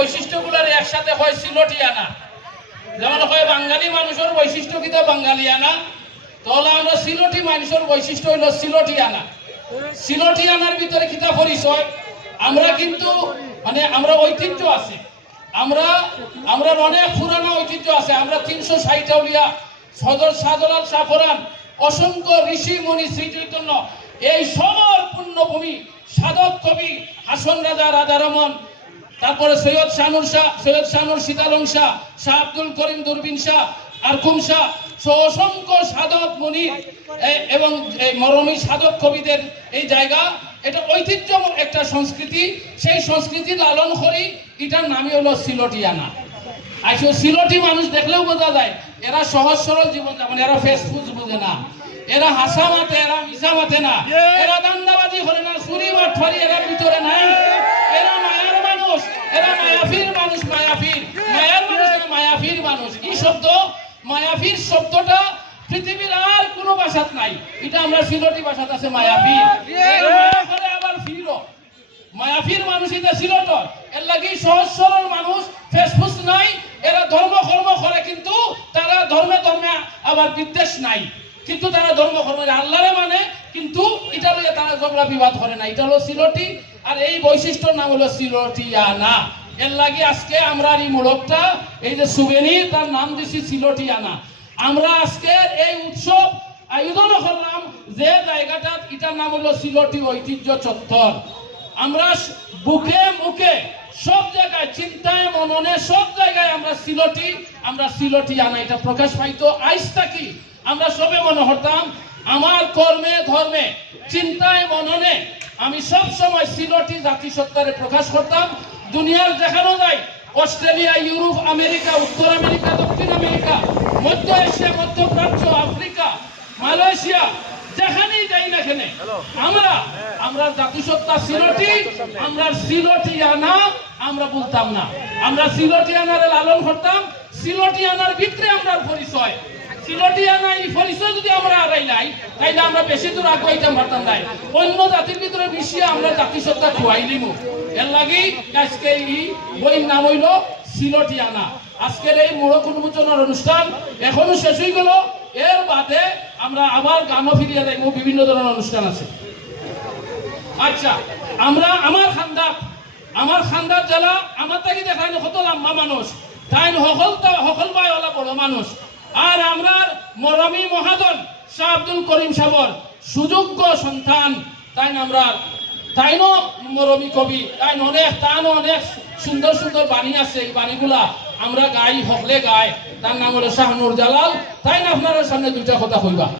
বৈশিষ্ট্যগুলোর একসাথে হয় সিলটিয়ানা। যেমন হয় বাঙালি মানুষের বৈশিষ্ট্য কিতা বাঙালিয়ানা, তাহলে আমরা সিলটি মানুষের বৈশিষ্ট্য হইল সিলটিয়ানা। সিলটিয়ানার ভিতরে কিতা পরিচয়, আমরা কিন্তু মানে আমরা ঐতিহ্য আছে, আমরা অনেক পুরানো ঐতিহ্য আছে। আমরা 360 আউলিয়া, সদর শাহজালাল শাহফরান, অসংখ্য ঋষি মুনি, শ্রী চৈতন্য, এই সবর পুণ্যভূমি, সাধক কবি হাসন রাজা, রাজারমন, তারপরে সৈয়দ শাহনুর সীতালং শাহ, শাহ আব্দুল করিম দূরবীন শাহ, আরকুম শাহ, অসংখ্য সাধক মুনি এবং মরমী সাধক কবিদের এই জায়গা, এটা ঐতিহ্য একটা সংস্কৃতি। সেই সংস্কৃতি লালন করি, এটার নামই হলো সিলটিয়ানা। আসলে সিলটি মানুষ দেখলেও বোঝা যায় এরা সহজ সরল জীবন যাপন, এরা ফেসবুক বোঝে না, এরা হাসা মাতে, এরা মিশা মাতে না, এরা দান্দাবাজি করে না, চুরি বাটফারি এরা ভিতরে নাই। এরা মায়ার মানুষ, এরা মায়াফির মানুষ, মায়ার মানুষ, মায়াফির মানুষ। এই শব্দ, মায়াফির শব্দটা পৃথিবীর আর কোনো ভাষাত নাই, এটা আমরা সিলটি ভাষাত আছে মায়াফির। মায়া করে আবার ফিরো, মায়াফির মানুষ এটা সিলটর। এর লাগি সহজ সরল মানুষ, ফেসবুক নাই, এরা ধর্ম কর্ম করে, কিন্তু তারা ধর্মে আবার বিদ্বেষ নাই, কিন্তু তারা ধর্ম কর্ম আল্লাহরে মানে, কিন্তু এটা লইয়া তারা ঝগড়া বিবাদ করে না। এটা হলো সিলটি, আর এই বৈশিষ্ট্যর নাম হলো সিলটিয়ানা। এর লাগি আজকে আমরা এই মোড়কটা, এই যে সুবেনির, তার নাম দিছি সিলটিয়ানা। আমরা আজকে এই উৎসব আয়োজন করলাম যে জায়গাটা, এটার নাম হলো সিলটি ঐতিহ্য চত্বর। আমরা বুকে মুখে সব জায়গায়, চিন্তায় মননে সব জায়গায় আমরা সিলটিয়ানা এটা প্রকাশ পাইতো। আইজ থাকি আমরা সবে মনে করতাম, আমার কর্মে ধর্মে চিন্তায় মননে আমি সব সময় সিলটি জাতিসত্তারে প্রকাশ করতাম। দুনিয়ার দেখানো যায়, অস্ট্রেলিয়া, ইউরোপ, আমেরিকা, উত্তর আমেরিকা, দক্ষিণ আমেরিকা, মধ্য এশিয়া, মধ্যপ্রাচ্য, আফ্রিকা, মালয়েশিয়া, যেখানেই যাই না কেন আমরা জাতিসত্তা সিলটি, আমরা সিলটিয়ানা আমরা বলতাম না, আমরা সিলটিয়ানারে লালন করতাম। সিলটিয়ানার ভিতরে আমরা পরিচয়, সিলটিয়ানা এই পরিচয় যদি আমরা হারাইলাই, তাইলে আমরা বেশি দূর আগাইতাম পারতাম না। অন্য জাতির ভিতরে মিশিয়ে আমরা জাতিসত্তা খুয়াইলিম। এর লাগি আজকে এই বইয়ের নাম হইল সিলটিয়ানা। আজকের এই মোড়ক উন্মোচনের অনুষ্ঠান এখনো শেষ হয়ে গেল, এর বাদে আমরা আবার গানও ফিরিয়ে যাইব, বিভিন্ন ধরনের অনুষ্ঠান আছে। আচ্ছা, আমরা আমার খান্দাত জেলা, আমার তাকে দেখায় কত লম্বা মানুষ, তাই সকল ভাই ওলা বড় মানুষ। আর আমরা মরমী মহাজন শাহ আব্দুল করিম সাবর সুযোগ্য সন্তান, তাইনো মরমী কবি, তানও অনেক সুন্দর সুন্দর বাণী আছে। এই বাণীগুলা আমরা গাই, হকলে গাই। তার নাম হলো শাহ নূর জালাল। তাই না আপনারা সামনে দুইটা কথা কইবা।